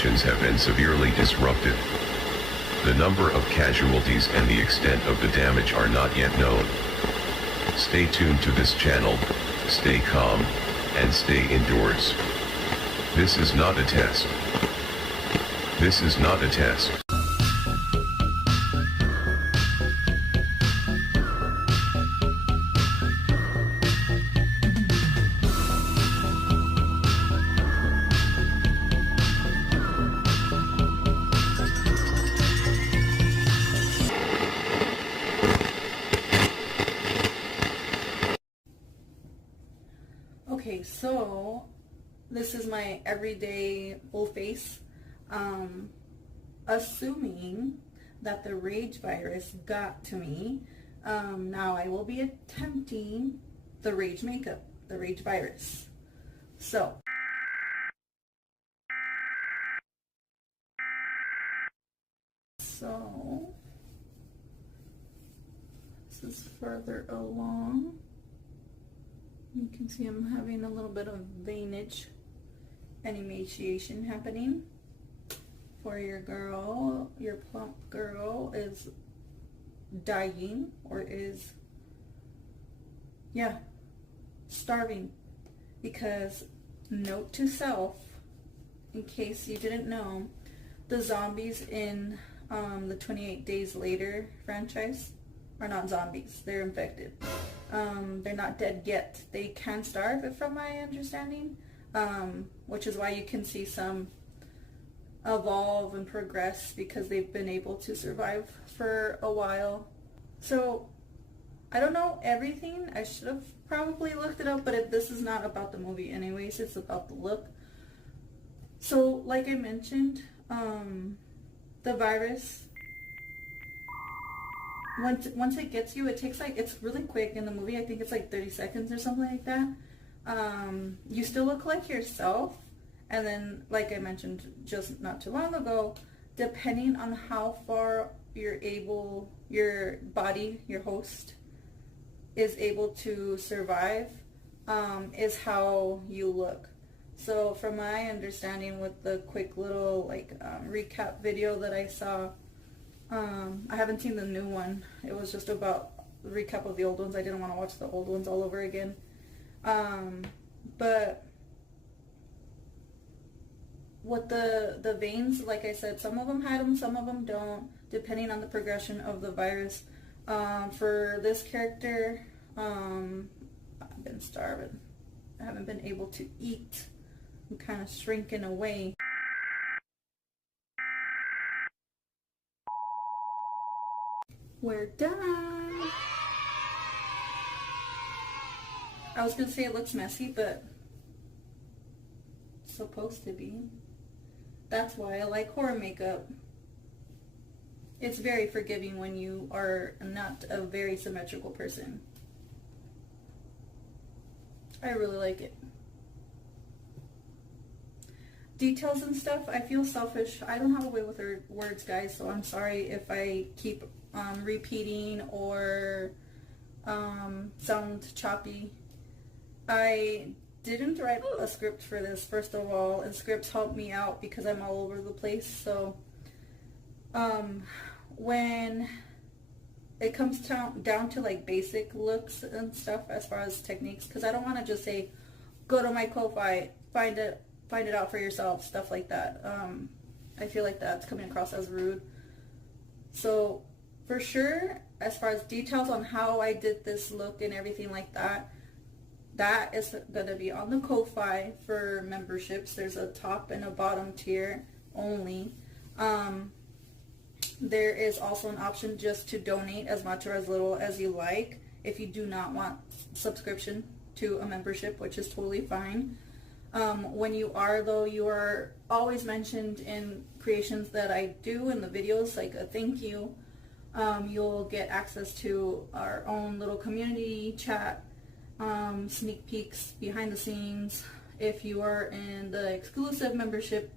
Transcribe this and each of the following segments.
operations have been severely disrupted. The number of casualties and the extent of the damage are not yet known. Stay tuned to this channel, stay calm, and stay indoors. This is not a test. This is not a test. Okay, so this is my everyday full face. Assuming that the rage virus got to me, now I will be attempting the rage makeup, the rage virus. So this is further along. You can see I'm having a little bit of veinage and emaciation happening. For your girl, your plump girl is dying, or is, yeah, starving. Because, note to self, in case you didn't know, the zombies in the 28 Days Later franchise are not zombies, they're infected. They're not dead yet. They can starve, from my understanding, which is why you can see some evolve and progress, because they've been able to survive for a while. So I don't know everything. I should have probably looked it up, but this is not about the movie anyways, it's about the look. So like I mentioned, the virus, once it gets you, it takes it's really quick. In the movie, I think it's like 30 seconds or something like that. You still look like yourself, and then, like I mentioned just not too long ago, depending on how far your body, your host, is able to survive, is how you look. So from my understanding, with the quick little recap video that I saw, I haven't seen the new one. It was just about the recap of the old ones. I didn't want to watch the old ones all over again. But with the veins, like I said, some of them had them, some of them don't, depending on the progression of the virus. For this character, I've been starving. I haven't been able to eat. I'm kind of shrinking away. We're done. I was gonna say it looks messy, but it's supposed to be. That's why I like horror makeup. It's very forgiving when you are not a very symmetrical person. I really like it. Details and stuff, I feel selfish. I don't have a way with words, guys, so I'm sorry if I keep repeating or sound choppy. I didn't write a script for this, first of all, and scripts help me out because I'm all over the place. So when it comes down to basic looks and stuff as far as techniques, because I don't want to just say go to my Ko-Fi, find it out for yourself, stuff like that. I feel like that's coming across as rude. So for sure, as far as details on how I did this look and everything like that, that is going to be on the Ko-Fi for memberships. There's a top and a bottom tier only. There is also an option just to donate as much or as little as you like if you do not want subscription to a membership, which is totally fine. When you are, though, you are always mentioned in creations that I do in the videos, like a thank you. You'll get access to our own little community chat, sneak peeks behind the scenes. If you are in the exclusive membership,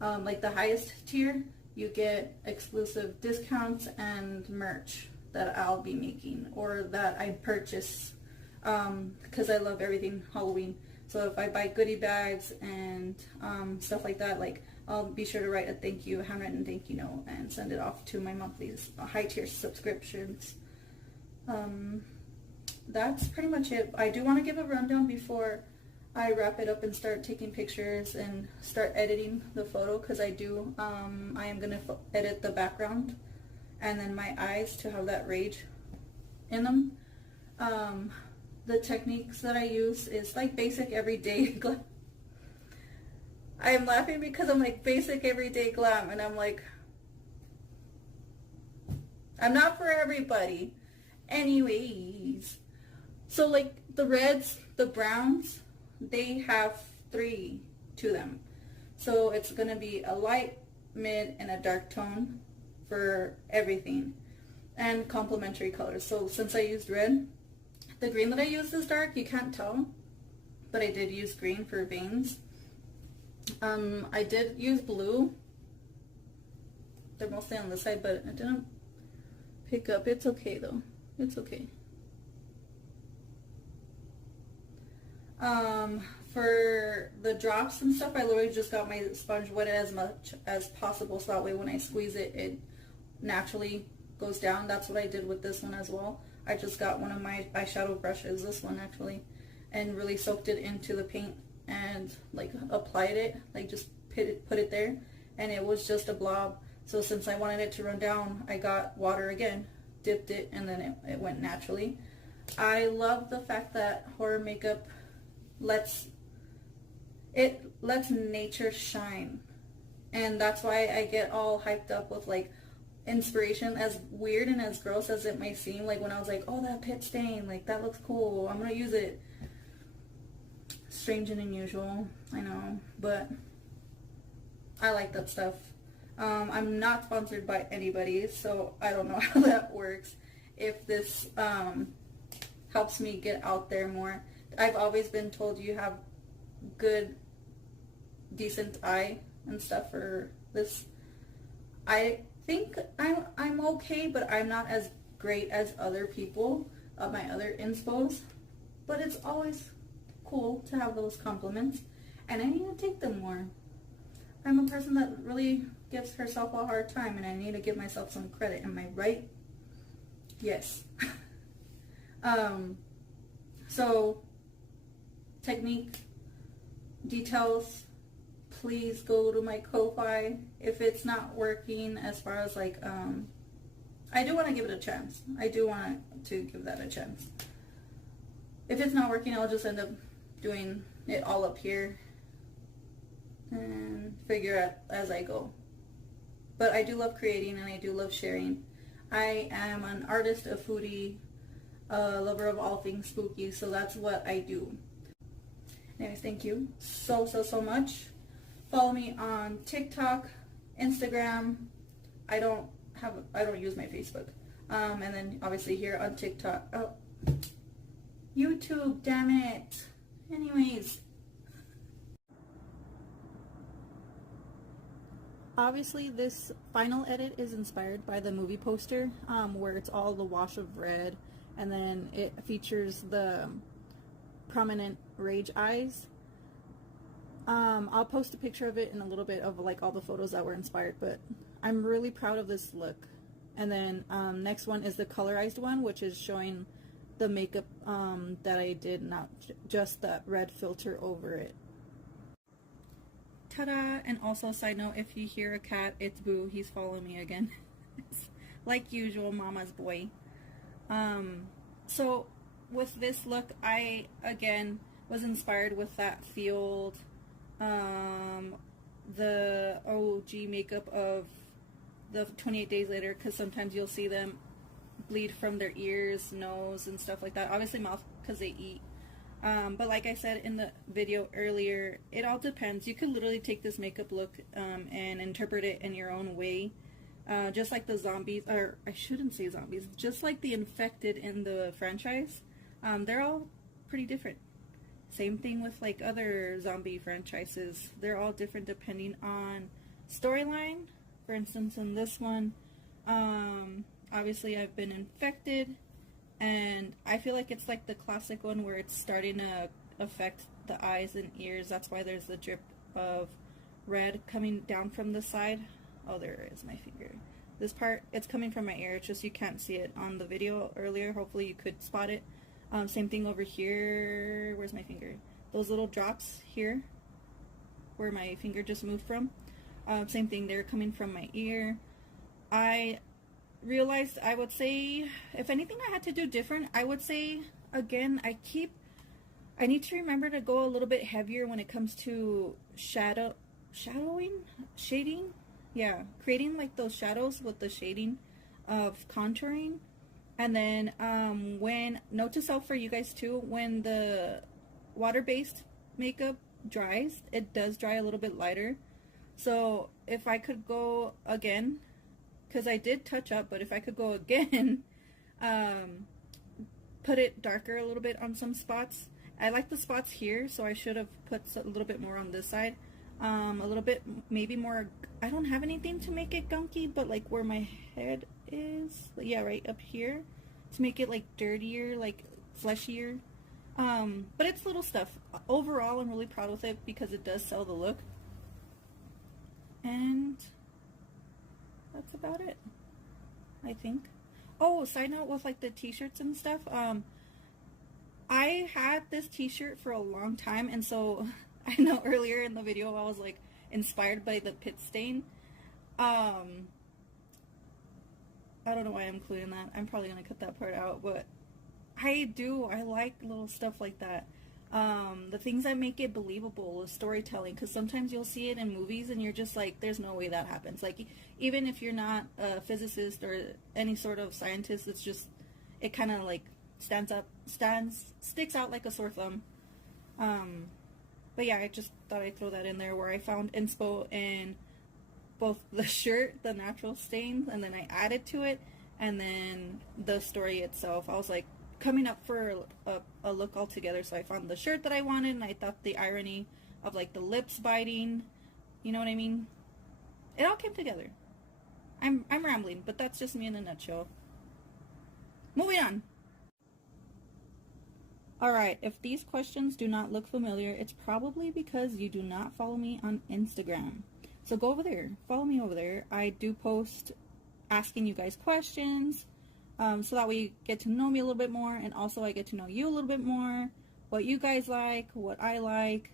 like the highest tier, you get exclusive discounts and merch that I'll be making or that I purchase, because I love everything Halloween. So if I buy goodie bags and stuff like that, like I'll be sure to write a thank you, handwritten thank you note, and send it off to my monthly high tier subscriptions. That's pretty much it. I do want to give a rundown before I wrap it up and start taking pictures and start editing the photo, because I am going to edit the background and then my eyes to have that rage in them. The techniques that I use is like basic everyday glam. I am laughing because I'm like basic everyday glam, and I'm like, I'm not for everybody. Anyways, so like the reds, the browns, they have 3 to them. So it's going to be a light, mid, and a dark tone for everything, and complementary colors. So since I used red, the green that I used is dark. You can't tell, but I did use green for veins. I did use blue. They're mostly on this side, but I didn't pick up. It's okay though. It's okay. For the drops and stuff, I literally just got my sponge wet as much as possible, so that way when I squeeze it, it naturally goes down. That's what I did with this one as well. I just got one of my eyeshadow brushes, this one actually, and really soaked it into the paint and like applied it, like just put it there, and it was just a blob. So since I wanted it to run down, I got water again, dipped it, and then it went naturally. I love the fact that horror makeup lets nature shine, and that's why I get all hyped up with like inspiration, as weird and as gross as it may seem. Like when I was like, oh, that pit stain, like that looks cool, I'm gonna use it. Strange and unusual, I know, but I like that stuff. I'm not sponsored by anybody, so I don't know how that works. If this helps me get out there more. I've always been told you have good, decent eye and stuff for this. I think I'm okay, but I'm not as great as other people, my other inspos. But it's always cool to have those compliments, and I need to take them more. I'm a person that really gives herself a hard time, and I need to give myself some credit. Am I right? Yes. So technique, details, please go to my Ko-Fi. If it's not working as far as like, I do want to give it a chance. I do want to give that a chance. If it's not working, I'll just end up doing it all up here and figure out as I go. But I do love creating, and I do love sharing. I am an artist, a foodie, a lover of all things spooky, so that's what I do. Anyways, thank you so much. Follow me on TikTok, Instagram. I don't use my Facebook. And then obviously here on TikTok. Oh, YouTube, damn it. Anyways. Obviously this final edit is inspired by the movie poster, where it's all the wash of red, and then it features the prominent rage eyes. I'll post a picture of it in a little bit of like all the photos that were inspired, but I'm really proud of this look. And then next one is the colorized one, which is showing the makeup that I did, not just that red filter over it. Ta-da! And also, side note, if you hear a cat, it's Boo. He's following me again. Like usual, mama's boy. So with this look, I again was inspired with that field, the OG makeup of the 28 Days Later, because sometimes you'll see them bleed from their ears, nose, and stuff like that. Obviously mouth, because they eat. But like I said in the video earlier, it all depends. You could literally take this makeup look and interpret it in your own way. Just like the zombies, or I shouldn't say zombies, just like the infected in the franchise. They're all pretty different. Same thing with like other zombie franchises. They're all different depending on storyline. For instance, in this one, obviously I've been infected, and I feel like it's like the classic one where it's starting to affect the eyes and ears. That's why there's the drip of red coming down from the side. Oh, there is my finger. This part, it's coming from my ear. It's just you can't see it on the video earlier. Hopefully you could spot it. Same thing over here. Where's my finger? Those little drops here, where my finger just moved from. Same thing, they're coming from my ear. I realized I would say, if anything I had to do different, I would say, again, I need to remember to go a little bit heavier when it comes to shadowing, shading. Yeah, creating like those shadows with the shading of contouring. And then note to self for you guys too, when the water-based makeup dries, it does dry a little bit lighter. So if I could go again, because I did touch up, but if I could go again, put it darker a little bit on some spots. I like the spots here, so I should have put a little bit more on this side. A little bit, maybe more. I don't have anything to make it gunky, but like where my head is, yeah, right up here, to make it like dirtier, like fleshier. But it's little stuff. Overall, I'm really proud with it because it does sell the look. And that's about it, I think. Oh, side note with like the t-shirts and stuff. I had this t-shirt for a long time, and so I know earlier in the video I was like inspired by the pit stain. I don't know why I'm including that. I'm probably gonna cut that part out, but I like little stuff like that. The things that make it believable is storytelling, because sometimes you'll see it in movies and you're just like, there's no way that happens. Like, even if you're not a physicist or any sort of scientist, it's just, it kind of like sticks out like a sore thumb. But yeah, I just thought I'd throw that in there, where I found inspo in both the shirt, the natural stains, and then I added to it, and then the story itself. I was like coming up for a look altogether, so I found the shirt that I wanted, and I thought the irony of like the lips biting, you know what I mean? It all came together. I'm rambling, but that's just me in a nutshell. Moving on. Alright, if these questions do not look familiar, it's probably because you do not follow me on Instagram. So go over there, follow me over there. I do post asking you guys questions, so that way you get to know me a little bit more, and also I get to know you a little bit more, what you guys like, what I like.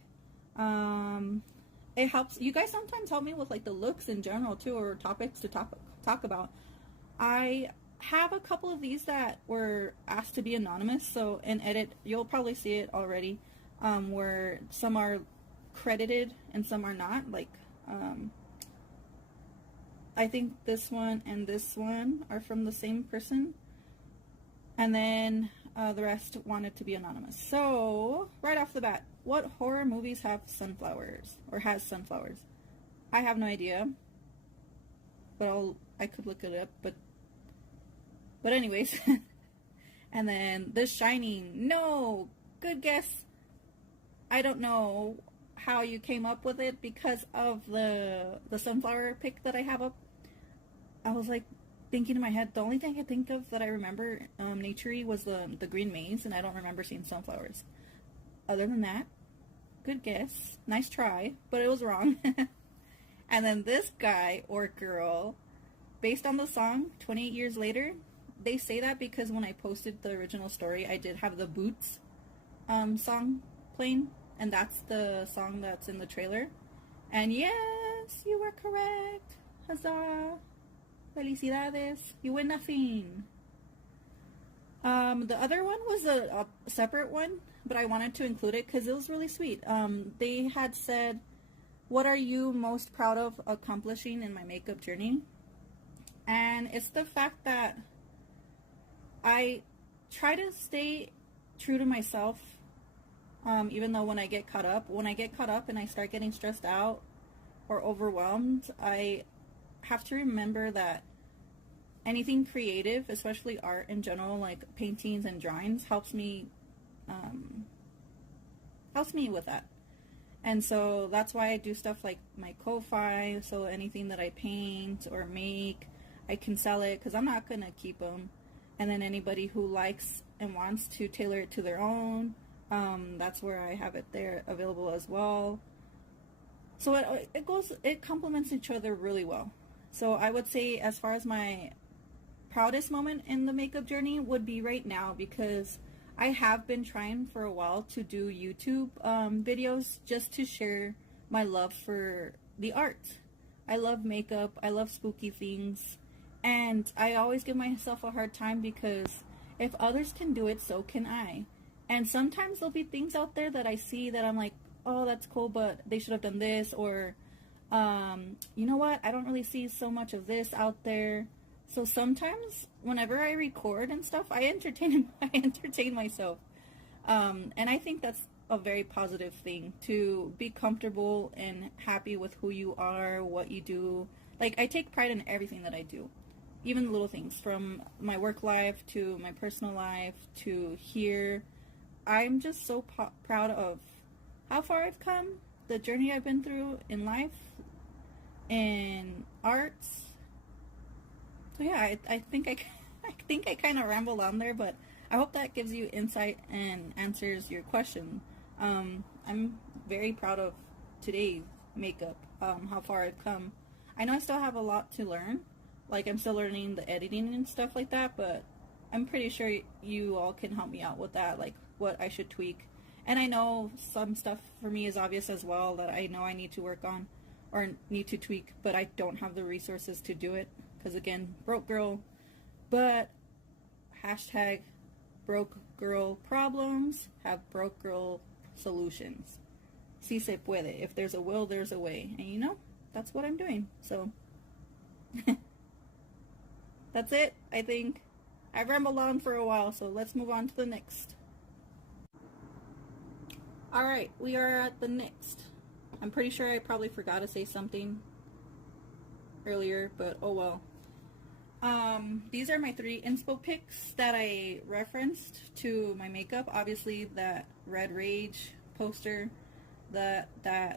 It helps. You guys sometimes help me with like the looks in general too, or topics to talk about. I have a couple of these that were asked to be anonymous, so in edit you'll probably see it already, where some are credited and some are not. Like I think this one and this one are from the same person, and then the rest wanted to be anonymous. So right off the bat, what horror movies have sunflowers, or has sunflowers? I have no idea, but I could look it up, but anyways. And then The Shining. No, good guess. I don't know how you came up with it because of the sunflower pic that I have up. I was like thinking in my head, the only thing I could think of that I remember nature-y was the green maze, and I don't remember seeing sunflowers. Other than that, good guess. Nice try, but it was wrong. And then this guy or girl, based on the song 28 Years Later, they say that because when I posted the original story, I did have the Boots song playing, and that's the song that's in the trailer. And yes, you were correct. Huzzah. Felicidades. You win nothing. The other one was a separate one, but I wanted to include it because it was really sweet. They had said, what are you most proud of accomplishing in my makeup journey? And it's the fact that I try to stay true to myself, even though when I get caught up and I start getting stressed out or overwhelmed, I have to remember that anything creative, especially art in general, like paintings and drawings, helps me with that. And so that's why I do stuff like my Ko-Fi, so anything that I paint or make, I can sell it, because I'm not going to keep them. And then anybody who likes and wants to tailor it to their own, That's where I have it there available as well. So it complements each other really well. So I would say, as far as my proudest moment in the makeup journey would be right now, because I have been trying for a while to do YouTube videos just to share my love for the art. I love makeup, I love spooky things, and I always give myself a hard time because if others can do it, so can I. And sometimes there'll be things out there that I see that I'm like, oh, that's cool, but they should have done this, or you know what, I don't really see so much of this out there. So sometimes whenever I record and stuff, I entertain myself. And I think that's a very positive thing, to be comfortable and happy with who you are, what you do. Like, I take pride in everything that I do. Even the little things, from my work life to my personal life to here. I'm just so proud of how far I've come, the journey I've been through in life, in arts. So yeah, I think I kind of rambled on there, but I hope that gives you insight and answers your question. I'm very proud of today's makeup, how far I've come. I know I still have a lot to learn, like I'm still learning the editing and stuff like that, but I'm pretty sure you all can help me out with that, like what I should tweak. And I know some stuff for me is obvious as well that I know I need to work on or need to tweak, but I don't have the resources to do it. Because again, broke girl. But hashtag broke girl problems have broke girl solutions. Si se puede. If there's a will, there's a way. And you know, that's what I'm doing. So that's it, I think. I've rambled on for a while, so let's move on to the next. Alright, we are at the next. I'm pretty sure I probably forgot to say something earlier, but oh well. These are my 3 inspo pics that I referenced to my makeup. Obviously, that Red Rage poster, that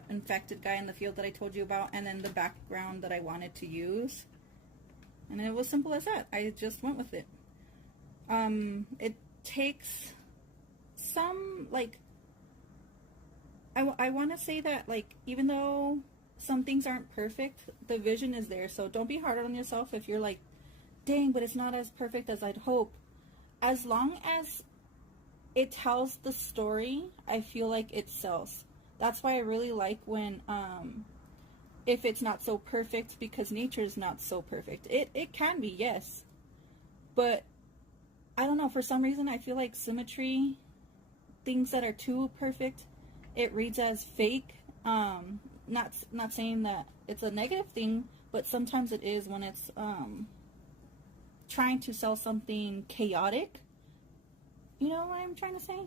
infected guy in the field that I told you about, and then the background that I wanted to use. And it was simple as that. I just went with it. It takes some, like, I want to say that, like, even though some things aren't perfect, the vision is there. So don't be hard on yourself if you're like, dang, but it's not as perfect as I'd hope. As long as it tells the story, I feel like it sells. That's why I really like when, if it's not so perfect, because nature's not so perfect. It can be, yes. But, I don't know, for some reason I feel like symmetry, things that are too perfect, it reads as fake. Not saying that it's a negative thing, but sometimes it is when it's, trying to sell something chaotic. You know what I'm trying to say?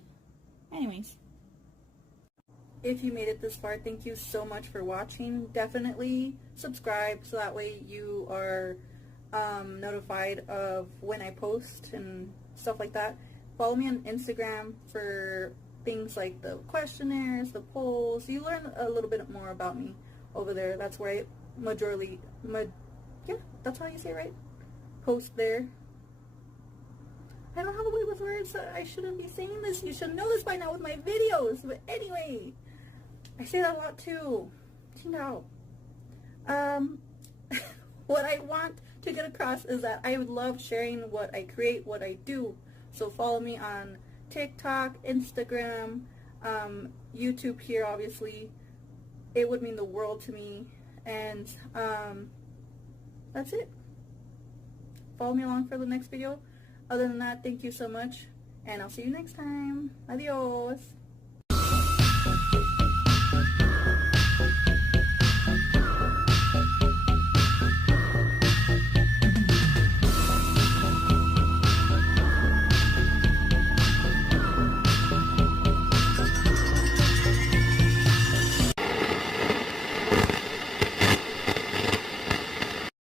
Anyways. If you made it this far, thank you so much for watching. Definitely subscribe so that way you are notified of when I post and stuff like that. Follow me on Instagram for things like the questionnaires, the polls. You learn a little bit more about me over there. That's where I yeah, that's how you say it, right? Post there. I don't have a way with words. I shouldn't be saying this. You should know this by now with my videos. But anyway, I say that a lot too. You know. What I want to get across is that I love sharing what I create, what I do. So follow me on TikTok, Instagram, YouTube here, obviously. It would mean the world to me. And that's it. Follow me along for the next video. Other than that, thank you so much, and I'll see you next time. Adios.